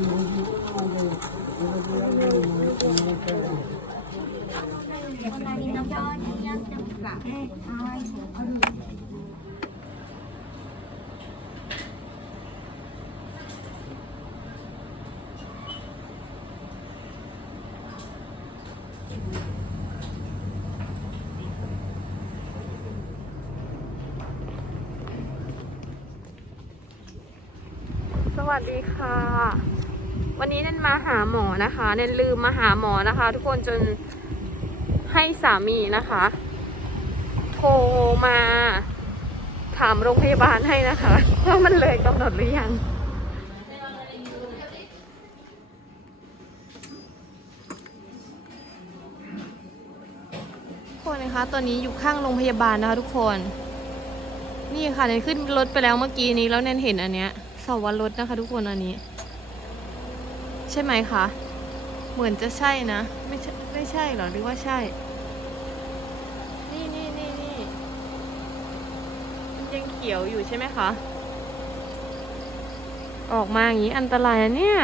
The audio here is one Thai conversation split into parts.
สวัสดีค่ะ วันนี้เน้นมาหาหมอนะคะเน้นลืมมาหาหมอนะคะ ทุกคนจนให้สามีนะคะ โทรมาถามโรงพยาบาลให้นะคะว่ามันเลยกำหนดหรือยังทุกคนนะคะตอนนี้อยู่ข้างโรงพยาบาลนะคะทุกคน นี่ค่ะเนนขึ้นรถไปแล้วเมื่อกี้นี้แล้วเนนเห็นอันเนี้ยสาวรถนะคะ ทุกคนอันนี้ ใช่ไหมคะ เหมือนจะใช่นะ ไม่ใช่ไม่ใช่หรอหรือว่าใช่ นี่นี่นี่นี่มันยังเขียวอยู่ใช่ไหมคะ ออกมาอย่างนี้อันตรายนะเนี่ย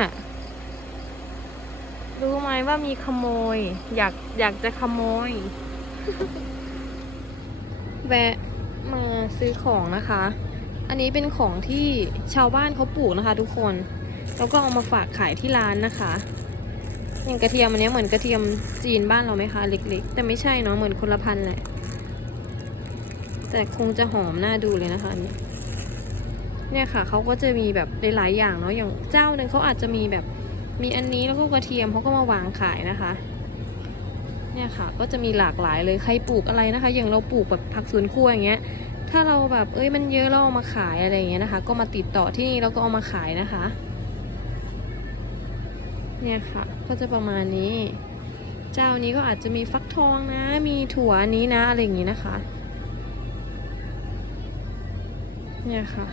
รู้ไหมว่ามีขโมย อยากอยากจะขโมย แวะมาซื้อของนะคะ อันนี้เป็นของที่ชาวบ้านเขาปลูกนะคะทุกคน แล้วก็เอามาฝากขายที่ร้านนะคะอย่างกระเทียมอันนี้เหมือนกระเทียมจีนบ้านเราไหมคะเล็กๆ แต่ไม่ใช่เนาะเหมือนคนละพันธุ์แหละแต่คงจะหอมน่าดูเลยนะคะนนี้เนี่ยค่ะเขาก็จะมีแบบหลายๆอย่างเนาะอย่างเจ้าหนึ่งเขาอาจจะมีแบบมีอันนี้แล้วก็กระเทียมเขาก็มาวางขายนะคะ เนี่ยค่ะ ก็จะมีหลากหลายเลยใครปลูกอะไรนะคะ อย่างเราปลูกแบบผักสวนครัวอย่างเงี้ย ถ้าเราแบบเอ้ยมันเยอะเราเอามาขายอะไรอย่างเงี้ยนะคะ ก็มาติดต่อที่นี่แล้วก็เอามาขายนะคะ เนี่ยค่ะ ก็จะประมาณนี้ เจ้านี้ก็อาจจะมีฟักทองนะ มีถั่วนี้นะ อะไรอย่างงี้นะคะ เนี่ยค่ะ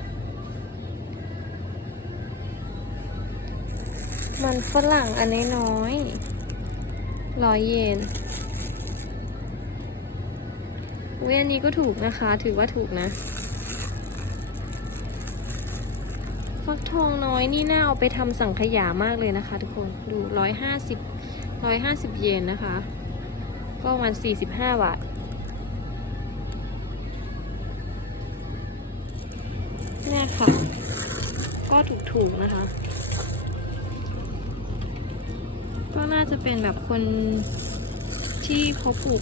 มันฝรั่งอันนี้น้อยร้อยเยนเวยอันนี้ก็ถูกนะคะ ถือว่าถูกนะ ฟักทองน้อยนี่น่าเอาไปทำสังขยามากเลยนะคะ ทุกคนดูร้อยห้าสิบร้อยห้าสิบเยนนะคะ ก็ประมาณสี่สิบห้าบาทเนี่ยค่ะ ก็ถูกๆนะคะ ก็น่าจะเป็นแบบคนที่เขาปลูก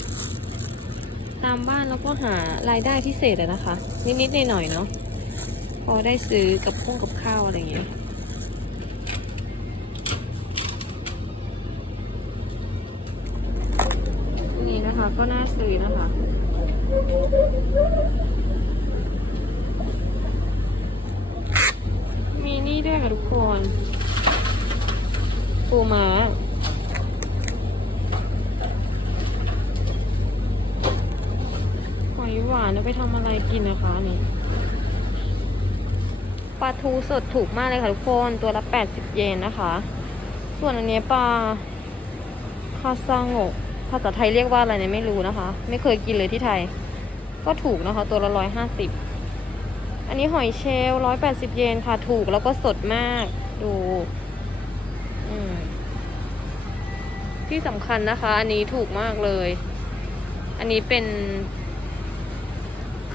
ตามบ้านแล้วก็หารายได้พิเศษอะนะคะ นิดๆหน่อยๆเนาะ อได้ซื้อกับข้งกับข้าวอะไรอย่างเงี้ยนี่นะคะก็น่าซื้อนะคะมีนี่ด้วยค่ะทุกคนปูม้าหอยหวานเอาไปทำอะไรกินนะคะนี่าทูสดถูกมากเลยค่ะทุกคน ตัวละ80เยนนะคะ ส่วนอันนี้ปลาคาซังโงะภาษาไทยเรียกว่าอะไรเนี่ยไม่รู้นะคะ ไม่เคยกินเลยที่ไทย ก็ถูกนะคะ ตัวละ150อันนี้หอยเชลล์180เยนค่ะ ถูกแล้วก็สดมากดูอืมที่สำคัญนะคะ อันนี้ถูกมากเลย อันนี้เป็น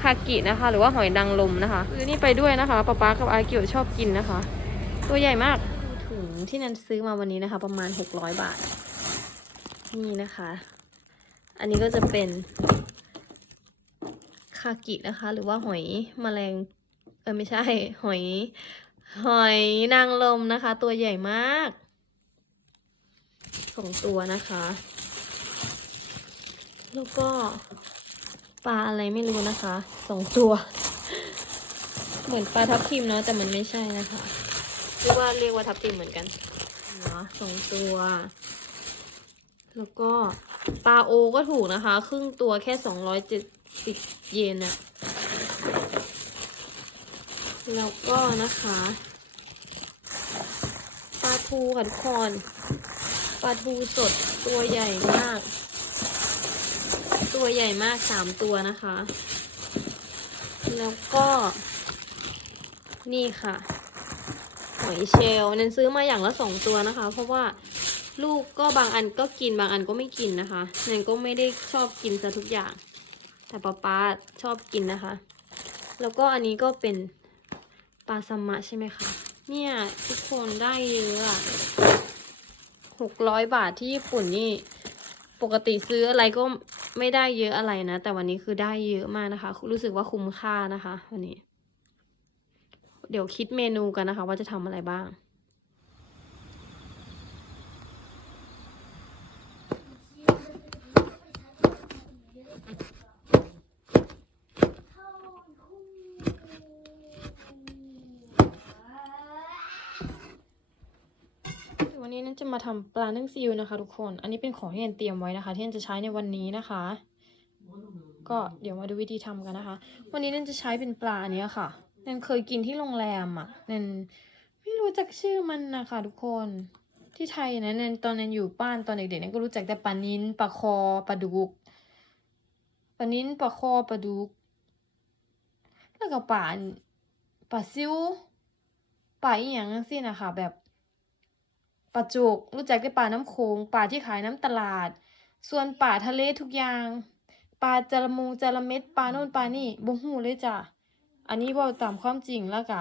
คากินะคะ หรือว่าหอยนางรมนะคะซื้อนี่ไปด้วยนะคะป๊าป๊ากับอากิโอชอบกินนะคะ ตัวใหญ่มากถุงที่นันซื้อมาวันนี้นะคะ ประมาณหกร้อยบาท นี่นะคะ อันนี้ก็จะเป็นคากินะคะ หรือว่าหอยแมลงเออไม่ใช่ หอย หอยนางรมนะคะ ตัวใหญ่มากสองตัวนะคะ แล้วก็ ปลาอะไรไม่รู้นะคะสองตัว เหมือนปลาทับทิมเนาะแต่มันไม่ใช่นะคะหรือว่าเรียกว่าทับทิมเหมือนกันเนาะสองตัว แล้วก็ปลาโอก็ถูกนะคะ ครึ่งตัวแค่สองร้อยเจ็ดสิบเยนอะแล้วก็นะคะปลาทูค่ะทุกคนปลาทูสดตัวใหญ่มาก ตัวใหญ่มากสามตัวนะคะ แล้วก็นี่ค่ะปลาอยเชลล์เน้นซื้อมาอย่างละสองตัวนะคะ เพราะว่าลูกก็บางอันก็กินบางอันก็ไม่กินนะคะเน้นก็ไม่ได้ชอบกินซะทุกอย่าง แต่ป๊าป๊าชอบกินนะคะ แล้วก็อันนี้ก็เป็นปลาซัมะใช่ไหมคะ เนี่ยทุกคนได้เยอะหกร้อยบาทที่ญี่ปุ่นนี่ ปกติซื้ออะไรก็ ไม่ได้เยอะอะไรนะ แต่วันนี้คือได้เยอะมากนะคะ รู้สึกว่าคุ้มค่านะคะ วันนี้ เดี๋ยวคิดเมนูกันนะคะ ว่าจะทำอะไรบ้าง วันนี้นั่นจะมาทำปลานึ่งซีอิ๊วนะคะทุกคน อันนี้เป็นของที่แอนเตรียมไว้นะคะ ที่แอนจะใช้ในวันนี้นะคะ ก็เดี๋ยวมาดูวิธีทำกันนะคะ วันนี้นั่นจะใช้เป็นปลาอันเนี้ยค่ะแนนเคยกินที่โรงแรมอะแนนไม่รู้จักชื่อมันนะคะทุกคนที่ไทยนะแนนตอนแนนอยู่บ้านตอนเด็กๆแนนก็รู้จักแต่ปลานิ้นปลาคอปลาดุกปลานิ้นปลาคอปลาดุก แล้วก็ปลาปลาซิวปลาอีหยังสินะคะแบบ ปลาจุกรู้จักแต่ปลาน้ำโขงปลาที่ขายน้ำตลาด ส่วนปลาทะเลทุกอย่างปลาจระมงจระเม็ดปลาโน่นปลานี่บ่ฮู้เลยจ้ะอันนี้ว่าตามความจริงแล้วก็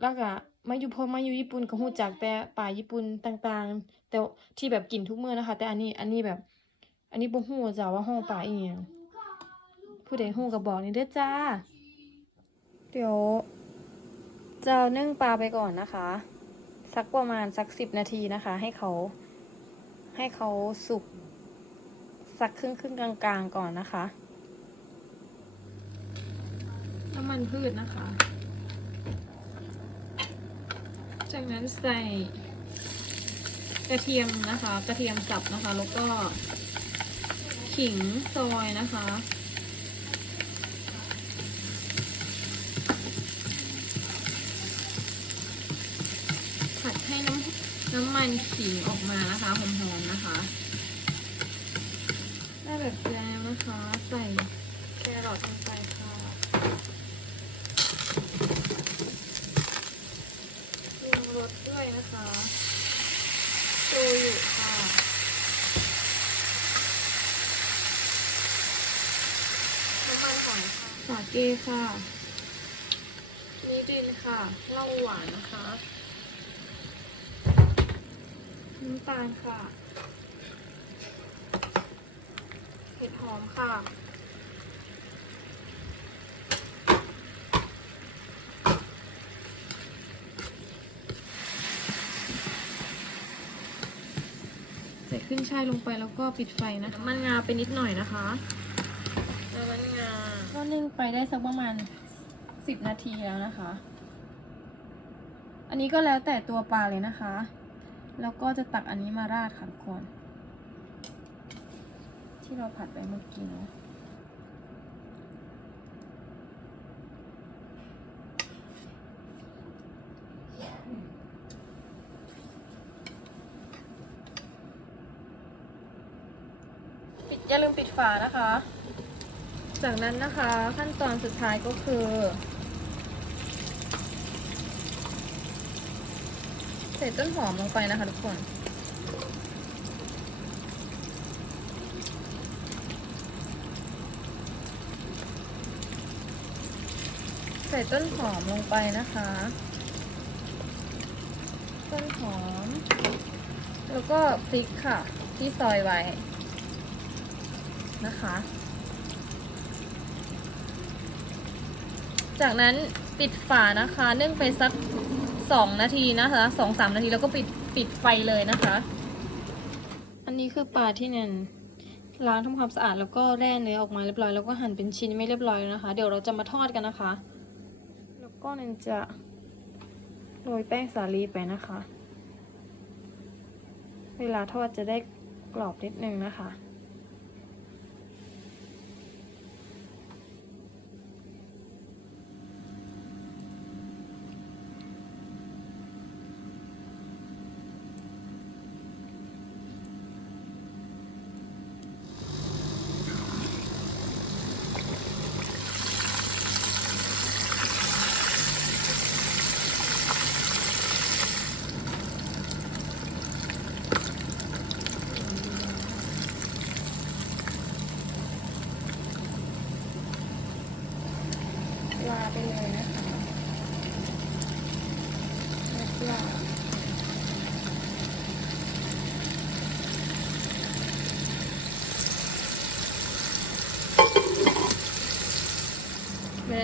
แล้วก็มาอยู่พอมาอยู่ญี่ปุ่นก็ฮู้จักแต่ปลาญี่ปุ่นต่างๆ แต่ที่แบบกินทุกเมื้อนะคะ แต่อันนี้อันนี้แบบ อันนี้บ่ฮู้จ้ะว่าห้องปลาอีหยังผู้ใดฮู้ก็บอกนี่เด้อจ้า เดี๋ยวจะเนึ่งปลาไปก่อนนะคะ สักประมาณสักสิบนาทีนะคะ ให้เขาให้เขาสุกสักครึ่งครึ่งๆกลางๆก่อนนะคะน้ำมันพืชนะคะ จากนั้นใส่กระเทียมนะคะ กระเทียมสับนะคะ แล้วก็ขิงซอยนะคะ ผัดให้ น้ำน้ำมันขิงออกมานะคะหอมๆนะคะได้แบบแล้วนะคะ ใส่แครอทลงไปค่ะปรุงรสด้วยนะคะโชยุค่ะน้ำมันหอยค่ะสาเกค่ะนิรินค่ะเหล้าหวานนะคะ น้ำตาลค่ะ เห็ดหอมค่ะ ใส่ขึ้นช่ายลงไปแล้วก็ปิดไฟนะคะน้ำมันงาไปนิดหน่อยนะคะน้ำมันงา ก็นึ่งไปได้สักประมาณสิบนาทีแล้วนะคะ อันนี้ก็แล้วแต่ตัวปลาเลยนะคะ แล้วก็จะตักอันนี้มาราดค่ะทุกคน ที่เราผัดไปเมื่อกี้เนาะปิดอย่าลืมปิดฝานะคะ จากนั้นนะคะขั้นตอนสุดท้ายก็คือ ส่ต้นหอมลงไปนะคะทุกคนใส่ต้นหอมลงไปนะคะ ต้นหอม แล้วก็พริกค่ะ ที่ซอยไว้นะคะ จากนั้นปิดฝานะคะ นึ่งไปสัก สองนาทีนะคะสองสามนาทีแล้วก็ปิดปิดไฟเลยนะคะ อันนี้คือปลาที่แนนล้างทำความสะอาดแล้วก็แร่เนื้อออกมาเรียบร้อยแล้วก็หั่นเป็นชิ้นไม่เรียบร้อยนะคะ เดี๋ยวเราจะมาทอดกันนะคะ แล้วก็แนนจะโรยแป้งสาลีไปนะคะ เวลาทอดจะได้กรอบนิดนึงนะคะ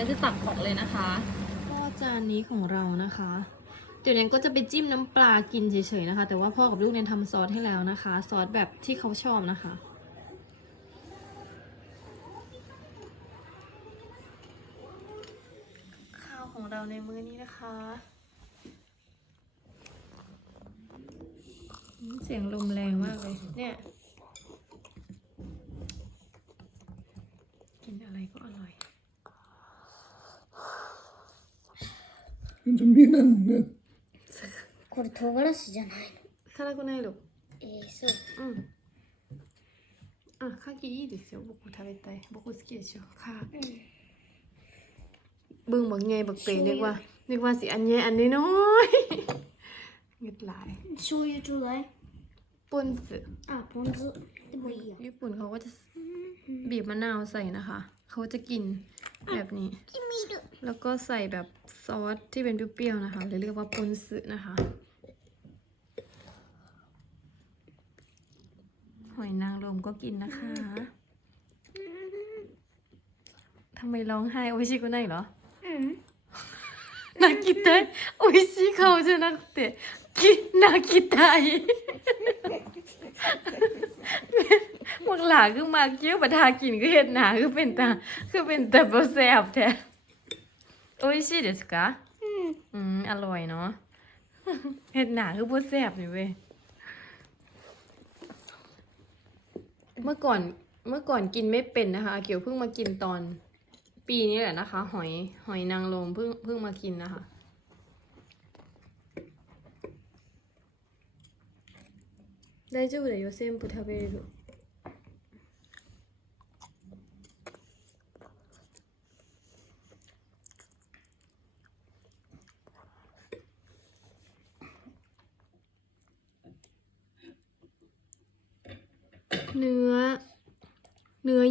เดี๋ยวเราจะตักออกเลยนะคะ ก็จานนี้ของเรานะคะ เดี๋ยวเนนก็จะไปจิ้มน้ำปลากินเฉยๆนะคะ แต่ว่าพ่อกับลูกเนนทำซอสให้แล้วนะคะ ซอสแบบที่เขาชอบนะคะ ข้าวของเราในมื้อนี้นะคะอืมเสียงลมแรงมากเลย เนี่ย กินอะไรก็อร่อย 全然見えないもんねこれ唐辛子じゃない辛くないのえー、そううんあ、牡蠣いいですよ。僕食べたい。僕好きでしょ。ค่ะเบิ่งบักไงบักเป๋นึกว่านึกว่าสิอันใหญ่อันนี้น้อยเงิดหลายชูยูちょうだいปนสึあ、ポン酢でもいいよญี่ปุ่นเขาก็จะบีบมะนาวใส่นะคะ เขาจะกินแบบนี้ แล้วก็ใส่แบบซอสที่เป็นเปรี้ยวๆนะคะเลยเรียกว่าปนสึนะคะ หอยนางรมก็กินนะคะทำไมร้องไห้โออิชิกุไนเหรอ うん。泣きたい美味しい顔じゃなくてき泣きたい พวกหลาคือมาเกี้ยวบัทากินก็เห็ดหนาคือเป็นตาคือเป็นแต่บ่แซ่บแท้ โอ้ยชิเดสกะ うん。 อืมอร่อยเนาะ เห็ดหนาคือบ่แซ่บนี่เว้ยเมื่อก่อนเมื่อก่อนกินไม่เป็นนะคะอาเกียวเพิ่งมากินตอน ปีนี้แหละนะคะ หอยหอยนางรมเพิ่งเพิ่งมากินนะคะ 大丈夫だよ全部食べれる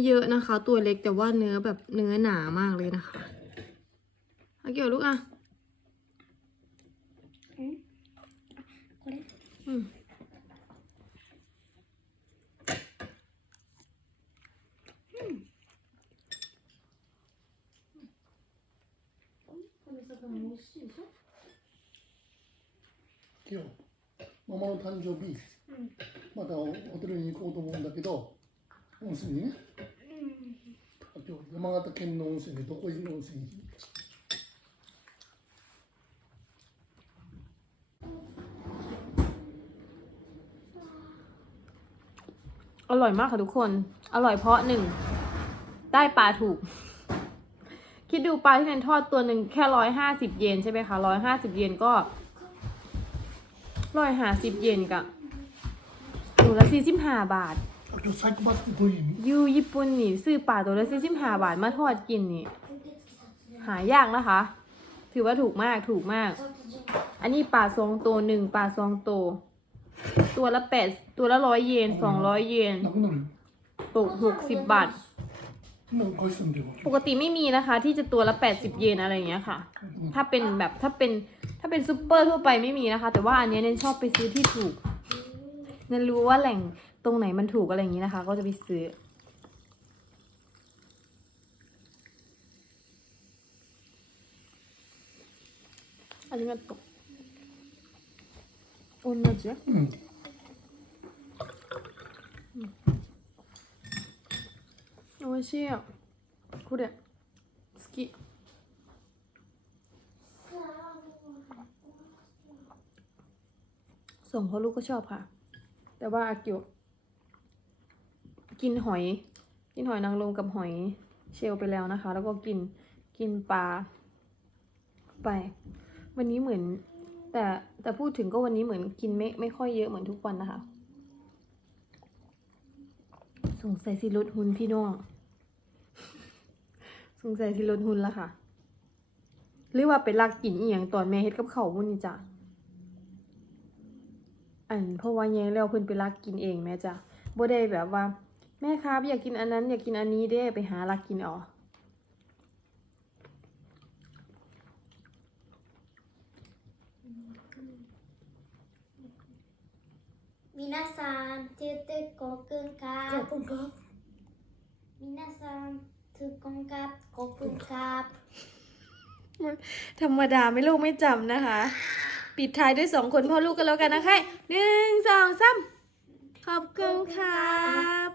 เนื้อเยอะนะคะ ตัวเล็กแต่ว่าเนื้อแบบเนื้อหนามากเลยนะคะอาเกี่ยวลูกอ่ะ これ。 อืม 今日ママの誕生日、またおホテルに行こうと思うんだけど温泉にね 今日山形県の温泉でどこに温泉に อร่อยมากค่ะทุกคน อร่อยเพราะหนึ่ง ได้ปลาถูก คิดดูปลาที่เนนทอดตัวหนึ่งแค่ร้อยห้าสิบเยนใช่ไหมคะร้อยห้าสิบเยนก็ร้อยห้าสิบเยนกับตัวละสี่สิบห้าบาท あ今日サイコパスってどういう意味 อยู่ญี่ปุ่นนี่ซื้อปลาตัวละสี่สิบห้าบาทมาทอดกินนี่ หายากนะคะ ถือว่าถูกมากถูกมาก อันนี้ปลาซองโตวหนึ่งปลาซองโตวตัวละแปดตัวละร้อยเยนสองร้อยเยน なくなるよ ตกหกสิบบาท なんか返すんだよ ปกติไม่มีนะคะ ที่จะตัวละแปดสิบเยนอะไรอย่างเงี้ยค่ะ ถ้าเป็นแบบถ้าเป็นถ้าเป็นซูเปอร์ทั่วไปไม่มีนะคะ แต่ว่าอันเนี้ยเน้นชอบไปซื้อที่ถูกเน้นรู้ว่าแหล่ง ตรงไหนมันถูกอะไรอย่างงี้นะคะ ก็จะไปซื้อ ありがとう。同じうん美味しいよ。これ。好き。ส่งเพราะลูกก็ชอบค่ะ แต่ว่าอากิว กินหอย กินหอยนางรมกับหอยเชลไปแล้วนะคะ แล้วก็กินกินปลาไป วันนี้เหมือน แต่แต่พูดถึงก็วันนี้เหมือนกินไม่ไม่ค่อยเยอะเหมือนทุกวันนะคะสงสัยสิลดหุ่นพี่น้องสงสัยสิลดหุ่นละค่ะ หรือว่าไปลักกินอีหยังตอนแม่เฮ็ดกับเขาวมุ่นนี่จ้ะอันเพราะว่าแย้งแล้วเพิ่นไปลักกินเองแม่จ้ะบ่ได้แบบว่า แม่ครับ อยากกินอันนั้น อยากกินอันนี้เด้ไปหาลักกินอ๋อมินาซังทิวตึกโกกึงครับมินาซังทึกกงกับโกกึงครับธรรมดาไม่ลูกไม่จำนะคะ ปิดท้ายด้วยสองคนพ่อลูกกันแล้วกันนะคะหนึ่งสองสามขอบคุณครับ